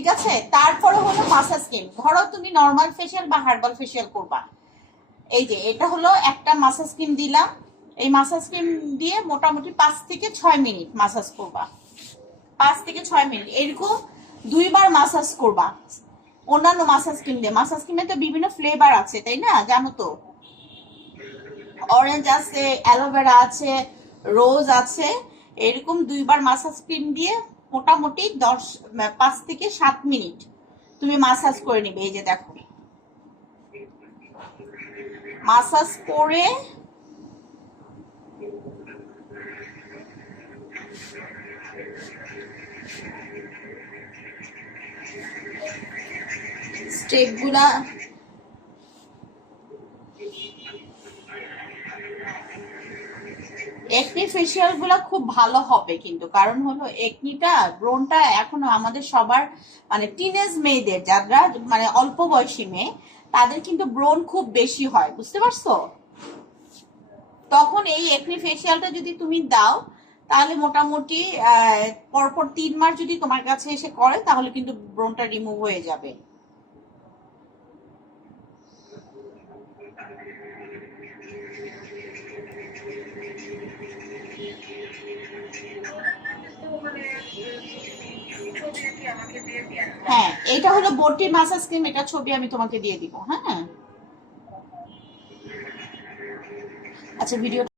ঠিক আছে। তারপরে হলো মাসাজ ক্রিম। ধরো তুমি নর্মাল ফেসিয়াল বা হার্বাল ফেসিয়াল করবা, এই যে এটা হলো একটা মাসাজ ক্রিম দিলাম। এই মাসাজ ক্রিম দিয়ে মোটামুটি 5 থেকে 6 মিনিট মাসাজ করবা, 5 থেকে 6 মিনিট এরকম 2বার মাসাজ করবা। অন্যান্য মাসাজ ক্রিম দিয়ে, মাসাজ ক্রিমে তো বিভিন্ন ফ্লেভার আছে তাই না, জানো তো, অরেঞ্জ আছে, অ্যালোভেরা আছে, রোজ আছে। এরকম 2বার মাসাজ ক্রিম দিয়ে মোটামুটি 5 থেকে 7 মিনিট তুমি মাসাজ করে নিবে। এই যে দেখো, মাসাজ করে স্টেপগুলা একনি ফেসিয়াল গুলা খুব ভালো হবে কিন্তু, কারণ হলো একনিটা ব্রনটা এখনো আমাদের সবার মানে টিনেজ মেয়েদের, যারা মানে অল্প বয়সী মেয়ে, তাদের কিন্তু ব্রন খুব বেশি হয়, বুঝতে পারছো। তখন এই একনি ফেসিয়ালটা যদি তুমি দাও, তাহলে মোটামুটি পরপর 3 মাস যদি তোমার কাছে এসে করে, তাহলে কিন্তু ব্রনটা রিমুভ হয়ে যাবে। হ্যাঁ, এটা হলো বটি মাসাজ ক্রিম, এটা ছবি আমি তোমাকে দিয়ে দিব। হ্যাঁ, আচ্ছা ভিডিও